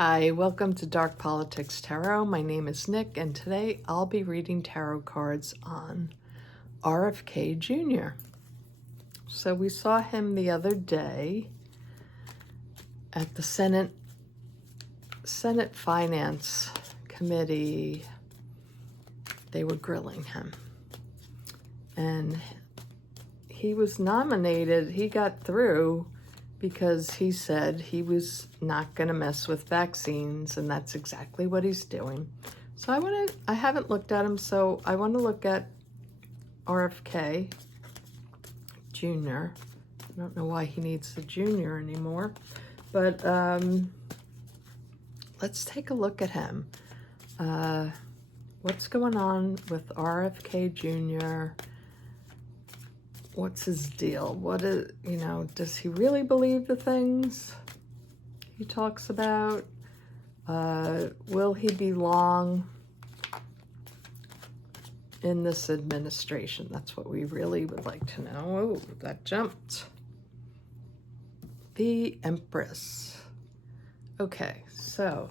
Hi, welcome to Dark Politics Tarot. My name is Nick, and today I'll be reading tarot cards on RFK Jr. So we saw him the other day at the Senate Finance Committee. They were grilling him, and he was nominated. He got through because he said he was not going to mess with vaccines, and that's exactly what he's doing. So I haven't looked at him, so I want to look at RFK Jr. I don't know why he needs the junior anymore, but let's take a look at him. What's going on with RFK Jr.? What's his deal? What is, does he really believe the things he talks about? Will he be long in this administration? That's what we really would like to know. Oh, that jumped. The Empress. Okay, so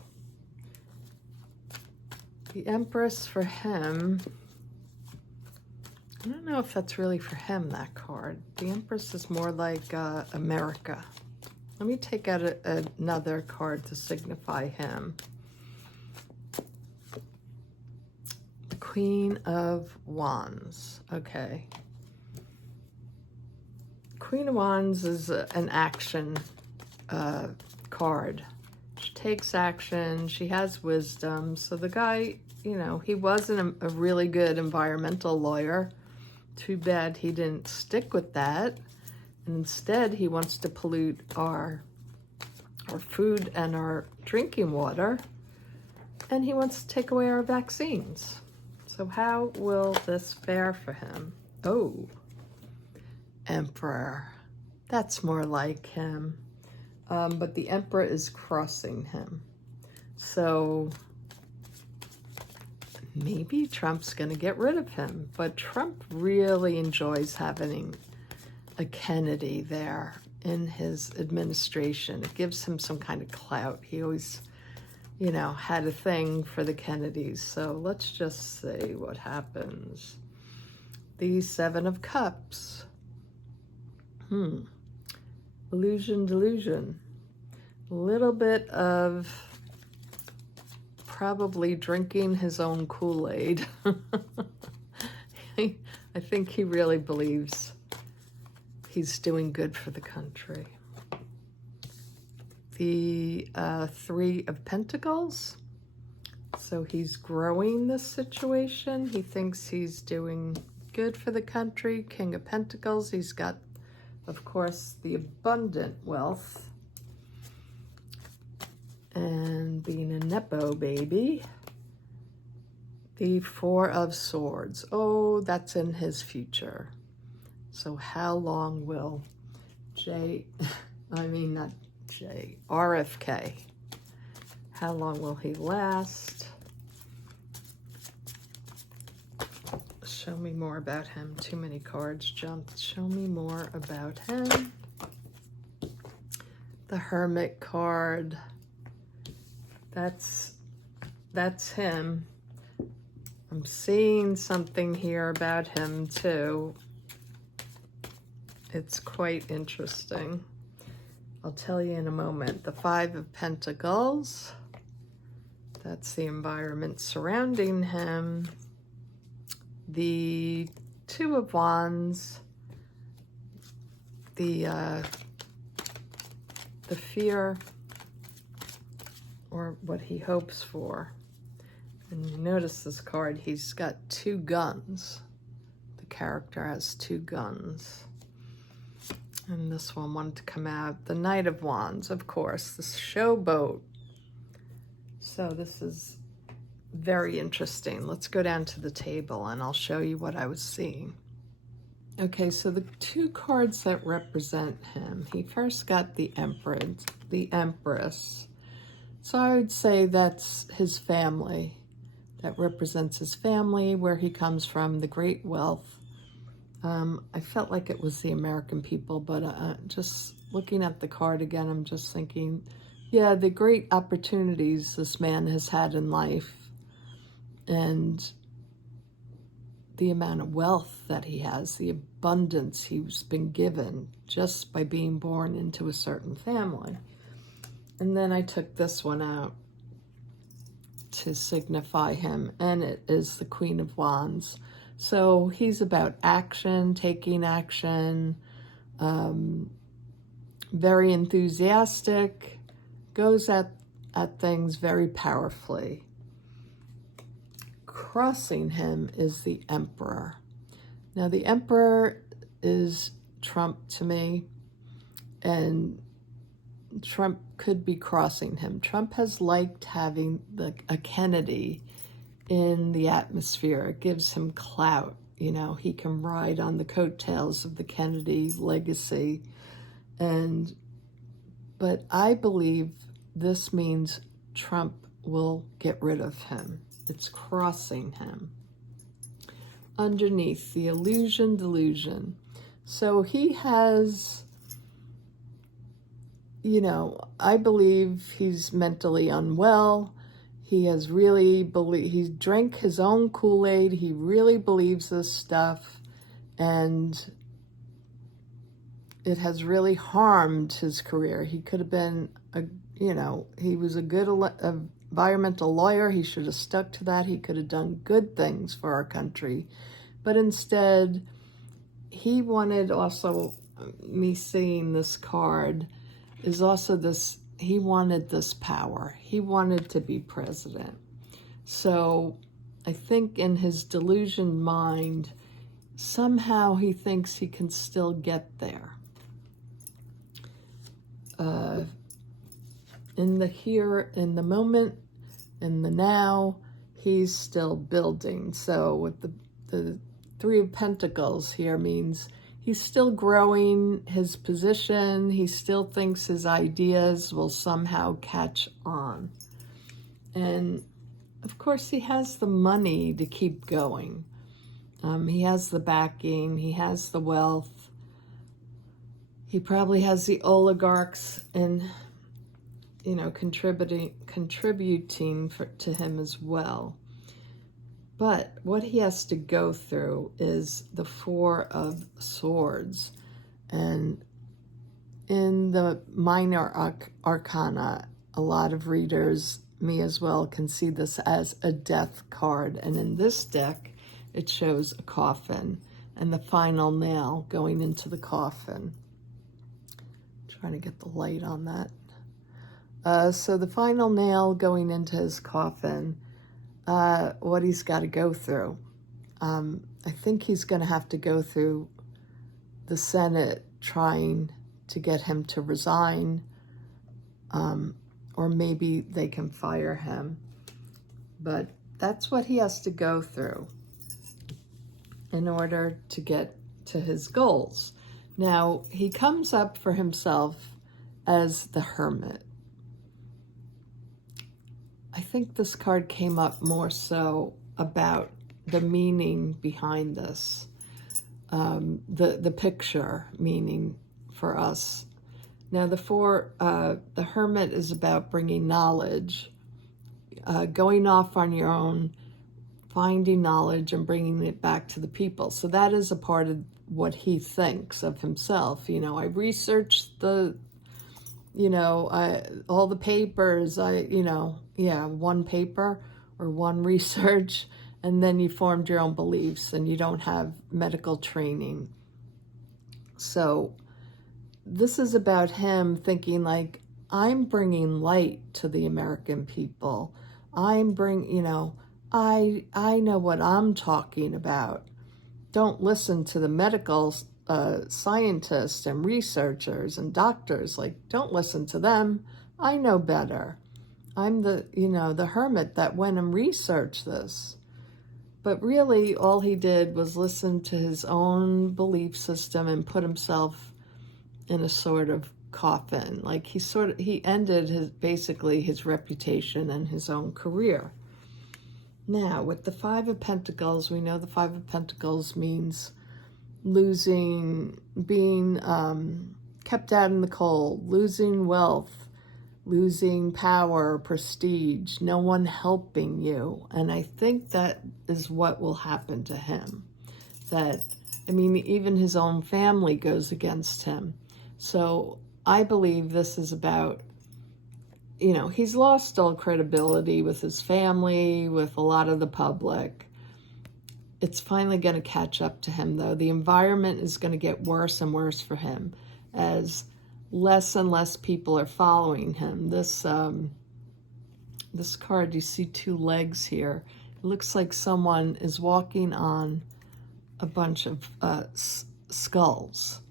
the Empress for him, I don't know if that's really for him, that card. The Empress is more like America. Let me take out another card to signify him. The Queen of Wands. Okay. Queen of Wands is an action card. She takes action. She has wisdom. So the guy, he wasn't a really good environmental lawyer. Too bad he didn't stick with that. And instead, he wants to pollute our food and our drinking water. And he wants to take away our vaccines. So how will this fare for him? Oh, Emperor. That's more like him. But the Emperor is crossing him. So maybe Trump's going to get rid of him, but Trump really enjoys having a Kennedy there in his administration. It gives him some kind of clout. He always, had a thing for the Kennedys. So let's just see what happens. The Seven of Cups. Illusion, delusion. A little bit of probably drinking his own Kool-Aid. I think he really believes he's doing good for the country. The Three of Pentacles. So he's growing this situation. He thinks he's doing good for the country. King of Pentacles. He's got, of course, the abundant wealth. And being a Nepo baby. The Four of Swords. Oh, that's in his future. So how long will RFK, how long will he last? Show me more about him. Too many cards jumped. Show me more about him. The Hermit card. That's him. I'm seeing something here about him too. It's quite interesting. I'll tell you in a moment. The Five of Pentacles. That's the environment surrounding him. The Two of Wands. The fear, or what he hopes for. And you notice this card, he's got two guns. The character has two guns. And this one wanted to come out. The Knight of Wands, of course, the showboat. So this is very interesting. Let's go down to the table and I'll show you what I was seeing. Okay, so the two cards that represent him, he first got the Empress. So I would say that's his family. That represents his family, where he comes from, the great wealth. I felt like it was the American people, but just looking at the card again, I'm just thinking Yeah, the great opportunities this man has had in life and the amount of wealth that he has, the abundance he's been given just by being born into a certain family. And then I took this one out to signify him, and it is the Queen of Wands. So he's about action, taking action, very enthusiastic, goes at things very powerfully. Crossing him is the Emperor. Now, the Emperor is Trump to me, and Trump could be crossing him. Trump has liked having a Kennedy in the atmosphere. It gives him clout. You know, he can ride on the coattails of the Kennedy legacy. But I believe this means Trump will get rid of him. It's crossing him. Underneath, the illusion, delusion. So he has, you know, I believe he's mentally unwell. He has really he drank his own Kool-Aid. He really believes this stuff. And it has really harmed his career. He could have been, he was a good environmental lawyer. He should have stuck to that. He could have done good things for our country. But instead, he wanted also, me seeing this card, is also this, he wanted this power. He wanted to be president. So I think in his delusioned mind, somehow he thinks he can still get there. In the here, in the moment, in the now, he's still building. So with the Three of Pentacles here means he's still growing his position. He still thinks his ideas will somehow catch on. And of course, he has the money to keep going. He has the backing. He has the wealth. He probably has the oligarchs and, contributing to him as well. But what he has to go through is the Four of Swords. And in the minor arcana, a lot of readers, me as well, can see this as a death card. And in this deck, it shows a coffin and the final nail going into the coffin. Trying to get the light on that. So the final nail going into his coffin, what he's got to go through. I think he's going to have to go through the Senate trying to get him to resign, or maybe they can fire him. But that's what he has to go through in order to get to his goals. Now, he comes up for himself as the Hermit. I think this card came up more so about the meaning behind this, the picture meaning for us. Now, the Hermit is about bringing knowledge, going off on your own, finding knowledge and bringing it back to the people. So that is a part of what he thinks of himself. I researched all the papers, one paper or one research, and then you formed your own beliefs and you don't have medical training. So this is about him thinking like, I'm bringing light to the American people. I know what I'm talking about. Don't listen to the medical scientists and researchers and doctors. Don't listen to them. I know better. I'm the hermit that went and researched this. But really, all he did was listen to his own belief system and put himself in a sort of coffin. He ended basically his reputation and his own career. Now, with the Five of Pentacles, we know the Five of Pentacles means losing, being kept out in the cold, losing wealth, losing power, prestige, no one helping you. And I think that is what will happen to him. That, I mean, even his own family goes against him. So I believe this is about, you know, he's lost all credibility with his family, with a lot of the public. It's finally going to catch up to him, though. The environment is going to get worse and worse for him as less and less people are following him. This card, you see two legs here. It looks like someone is walking on a bunch of skulls,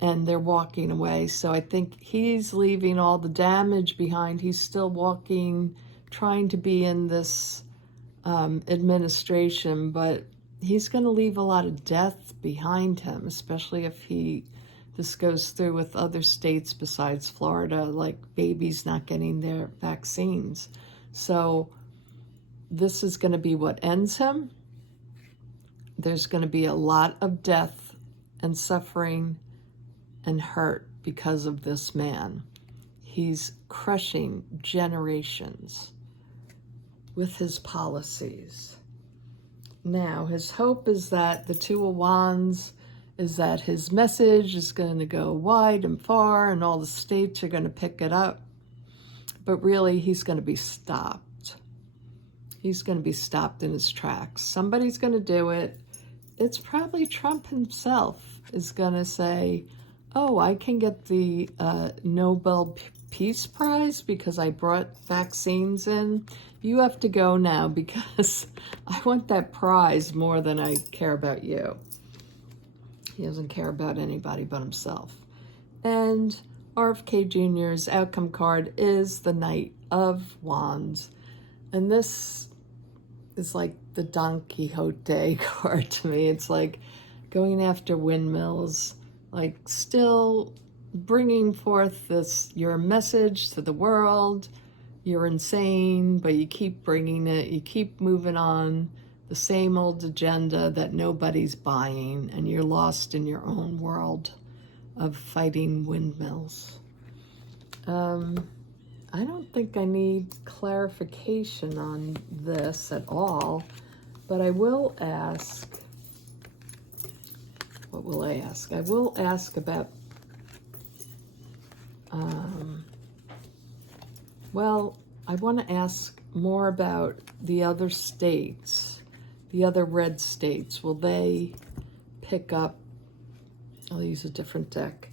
and they're walking away. So I think he's leaving all the damage behind. He's still walking, trying to be in this administration, but he's going to leave a lot of death behind him, especially if this goes through with other states besides Florida, like babies not getting their vaccines. So this is going to be what ends him. There's going to be a lot of death and suffering and hurt because of this man. He's crushing generations with his policies. Now, his hope is that the Two of Wands is that his message is going to go wide and far and all the states are going to pick it up. But really, he's going to be stopped. He's going to be stopped in his tracks. Somebody's going to do it. It's probably Trump himself is going to say, oh, I can get the Nobel Peace Prize because I brought vaccines in. You have to go now because I want that prize more than I care about you. He doesn't care about anybody but himself. And RFK Jr.'s outcome card is the Knight of Wands. And this is like the Don Quixote card to me. It's like going after windmills, like still bringing forth your message to the world. You're insane, but you keep bringing it. You keep moving on the same old agenda that nobody's buying, and you're lost in your own world of fighting windmills. I don't think I need clarification on this at all, but I will ask, what will I ask? I will ask about, well, I want to ask more about the other states, the other red states. Will they pick up? I'll use a different deck.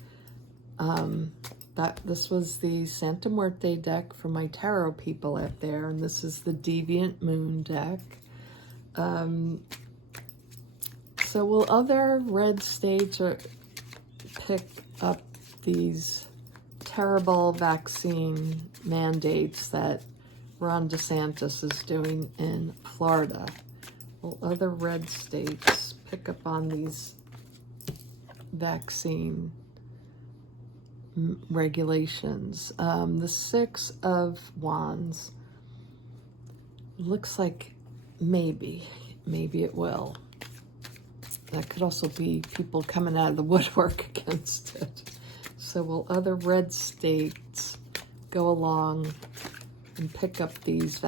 This was the Santa Muerte deck for my tarot people out there, and this is the Deviant Moon deck. So will other red states pick up these terrible vaccine mandates that Ron DeSantis is doing in Florida? Will other red states pick up on these vaccine regulations? The Six of Wands looks like maybe it will. That could also be people coming out of the woodwork against it. So will other red states go along and pick up these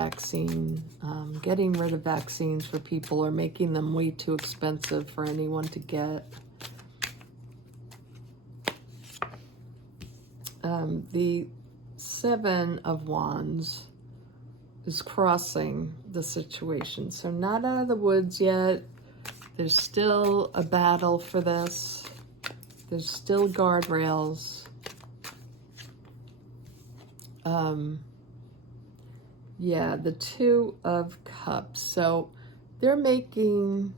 getting rid of vaccines for people or making them way too expensive for anyone to get? The Seven of Wands is crossing the situation. So not out of the woods yet. There's still a battle for this. There's still guardrails. Yeah, the Two of Cups. So they're making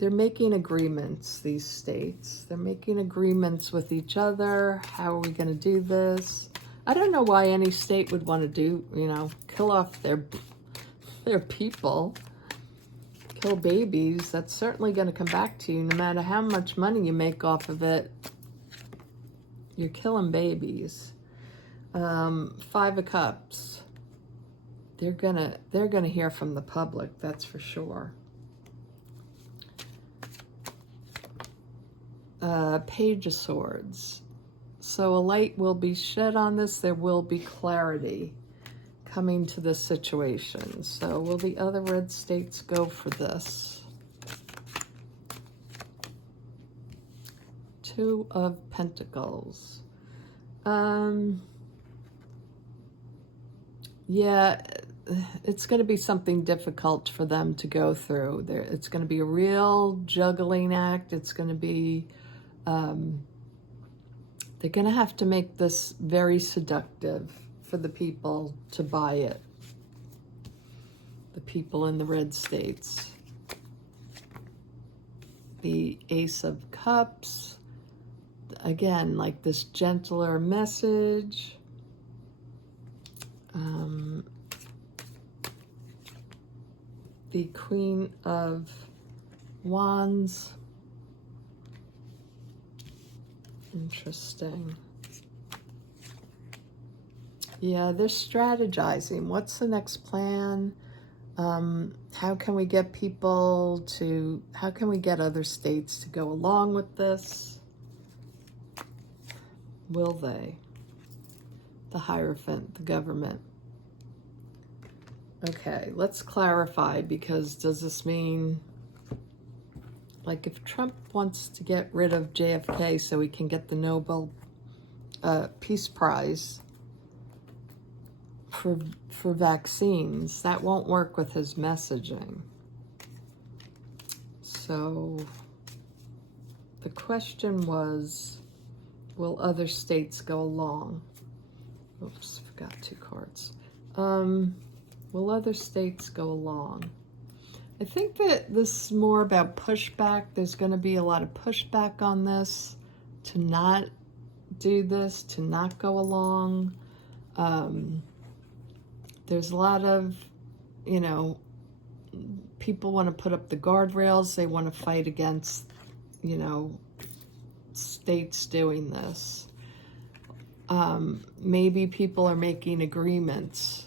agreements, these states. They're making agreements with each other. How are we going to do this? I don't know why any state would want to kill off their people, kill babies. That's certainly going to come back to you no matter how much money you make off of it. You're killing babies. Five of Cups. They're gonna hear from the public, that's for sure. Page of Swords. So a light will be shed on this. There will be clarity coming to this situation. So will the other red states go for this? Two of Pentacles. Yeah, it's going to be something difficult for them to go through. It's going to be a real juggling act. It's going to be, they're going to have to make this very seductive for the people to buy it. The people in the red states. The Ace of Cups. Again, like this gentler message. The Queen of Wands. Interesting. Yeah, they're strategizing. What's the next plan? How can we get people to, how can we get other states to go along with this? Will they? The Hierophant, the government. Okay, let's clarify, because does this mean, like, if Trump wants to get rid of JFK so he can get the Nobel Peace Prize for vaccines, that won't work with his messaging. So the question was, will other states go along? Oops, forgot two cards. Will other states go along? I think that this is more about pushback. There's going to be a lot of pushback on this, to not do this, to not go along. There's a lot of, you know, people want to put up the guardrails. They want to fight against, you know, states doing this. Maybe people are making agreements,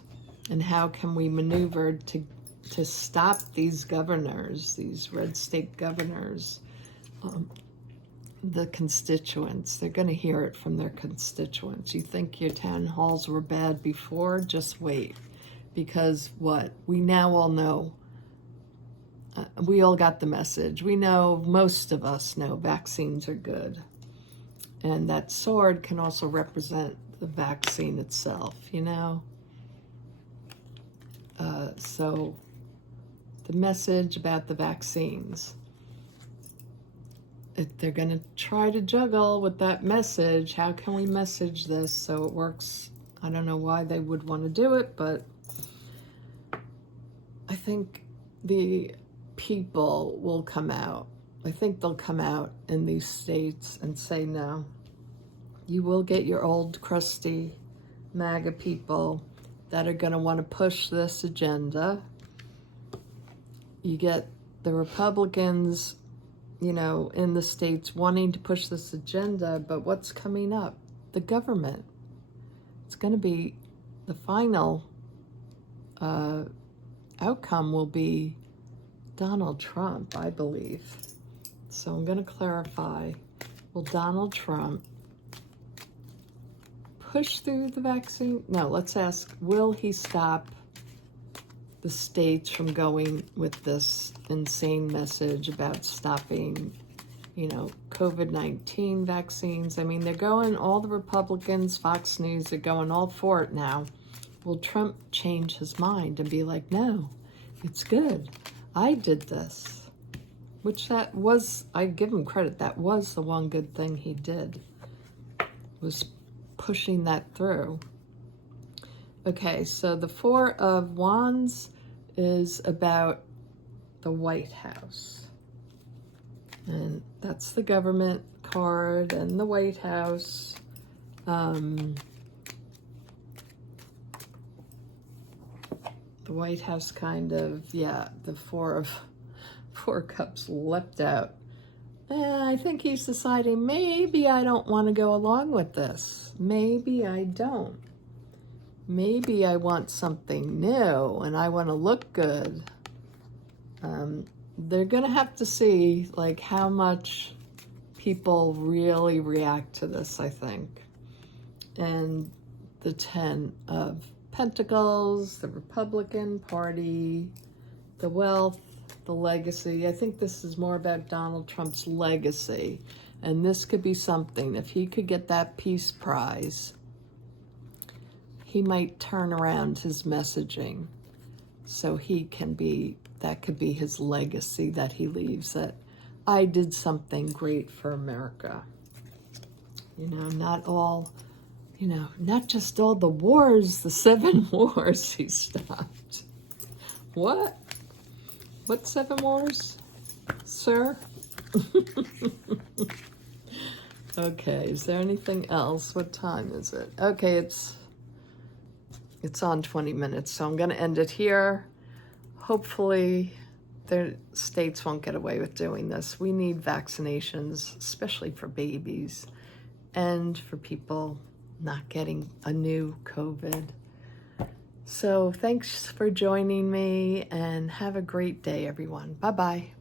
and how can we maneuver to stop these governors, these red state governors, the constituents. They're going to hear it from their constituents. You think your town halls were bad before? Just wait. Because what? We now all know. We all got the message. We know, most of us know, vaccines are good. And that sword can also represent the vaccine itself, you know? So the message about the vaccines, they're going to try to juggle with that message. How can we message this so it works? I don't know why they would want to do it, but I think the people will come out. I think they'll come out in these states and say, no, you will get your old crusty MAGA people that are going to want to push this agenda. You get the Republicans, you know, in the states wanting to push this agenda, but what's coming up? The government. It's going to be, the final outcome will be Donald Trump, I believe. So I'm going to clarify. Will Donald Trump push through the vaccine? No, let's ask, will he stop the states from going with this insane message about stopping, you know, COVID-19 vaccines? I mean, they're going, all the Republicans, Fox News, they're going all for it now. Will Trump change his mind and be like, no, it's good. I did this. Which that was, I give him credit, that was the one good thing he did, was pushing that through. Okay, so the Four of Wands is about the White House. And that's the government card and the White House. The White House kind of, yeah, the Four Cups leapt out. I think he's deciding, maybe I don't want to go along with this. Maybe I don't. Maybe I want something new and I want to look good. They're going to have to see, like, how much people really react to this, I think. and the 10 of Pentacles, the Republican Party, the wealth, the legacy. I think this is more about Donald Trump's legacy. And this could be something, if he could get that Peace Prize, he might turn around his messaging so he can be, that could be his legacy that he leaves, that I did something great for America. You know, not all, you know, not just all the wars, the 7 wars he stopped. What? What 7 wars, sir? Okay, is there anything else? What time is it? Okay, it's on 20 minutes, so I'm going to end it here. Hopefully, the states won't get away with doing this. We need vaccinations, especially for babies and for people not getting a new COVID. So thanks for joining me, and have a great day, everyone. Bye-bye.